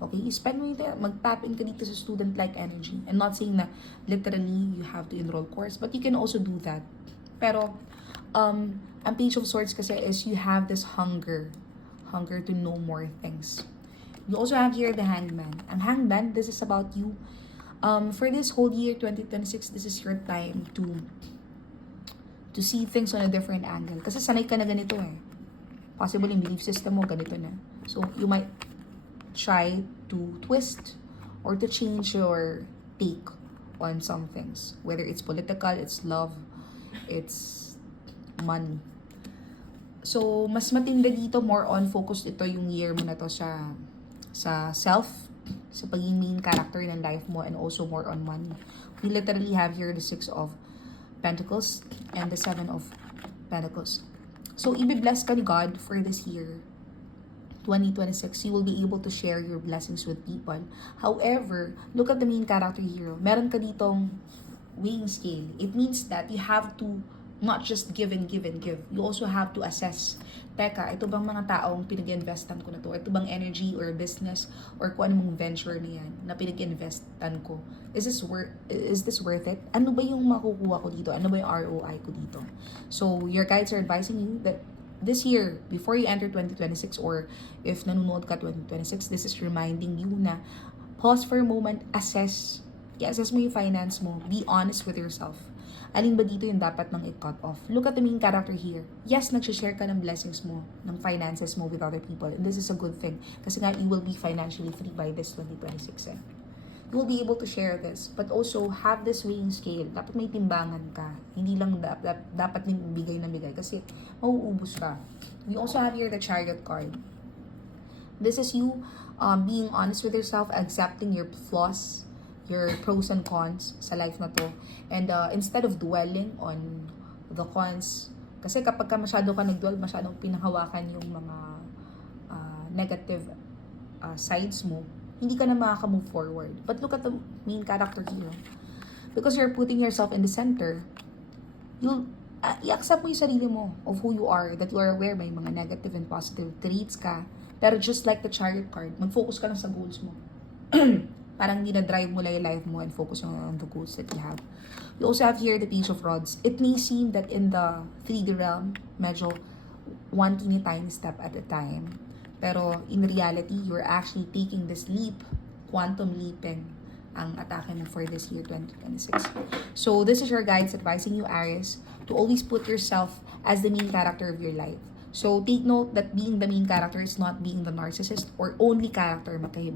Okay? Spend mo ito, mag-tap in ka dito sa student-like energy. I'm not saying na literally you have to enroll course, but you can also do that. Pero, ang Page of Swords kasi is you have this hunger to know more things. You also have here the Hangman. Ang Hangman, this is about you. For this whole year, 2026, this is your time to see things on a different angle. Kasi sanay ka na ganito eh. Possible yung belief system mo, ganito na. So, you might try to twist or to change your take on some things. Whether it's political, it's love, it's money. So, mas matinda dito, more on focused ito yung year mo na to sa self, sa pagiging main character ng life mo, and also more on money. We literally have here the 6 of Pentacles and the 7 of Pentacles. So, i-bless ka ni God for this year, 2026. You will be able to share your blessings with people. However, look at the main character here. Meron ka ditong weighing scale. It means that you have to not just give and give and give. You also have to assess. Teka, ito bang mga taong pinag-investan ko na to? Ito bang energy or business or kung anong venture na yan na pinag-investan ko? Is this worth it? Ano ba yung makukuha ko dito? Ano ba yung ROI ko dito? So, your guides are advising you that this year, before you enter 2026, or if nanonood ka 2026, this is reminding you na pause for a moment, assess. I-assess mo yung finance mo. Be honest with yourself. Alin ba dito yung dapat nang i-cut off? Look at the main character here. Yes, nag-share ka ng blessings mo, ng finances mo with other people. And this is a good thing. Kasi nga, you will be financially free by this 2026. You will be able to share this. But also, have this weighing scale. Dapat may timbangan ka. Hindi lang dapat din bigay na bigay. Kasi, mauubos ka. We also have here the Chariot card. This is you being honest with yourself, accepting your flaws, your pros and cons sa life na to. And instead of dwelling on the cons, kasi kapag ka masyado ka nag-dwell, masyadong pinahawakan yung mga negative sides mo, hindi ka na makaka-move forward. But look at the main character here. Because you're putting yourself in the center, you'll i-accept mo yung sarili mo of who you are, that you are aware may mga negative and positive traits ka. Pero just like the Chariot card, mag-focus ka lang sa goals mo. Parang hindi na-drive mo lang yung life mo and focus on the goals that you have. We also have here the Page of Rods. It may seem that in the 3D realm, medyo one teeny tiny step at a time. Pero in reality, you're actually taking this leap, quantum leaping, ang atake mo for this year, 2026. So this is your guides advising you, Aries, to always put yourself as the main character of your life. So take note that being the main character is not being the narcissist or only character, magkaiba.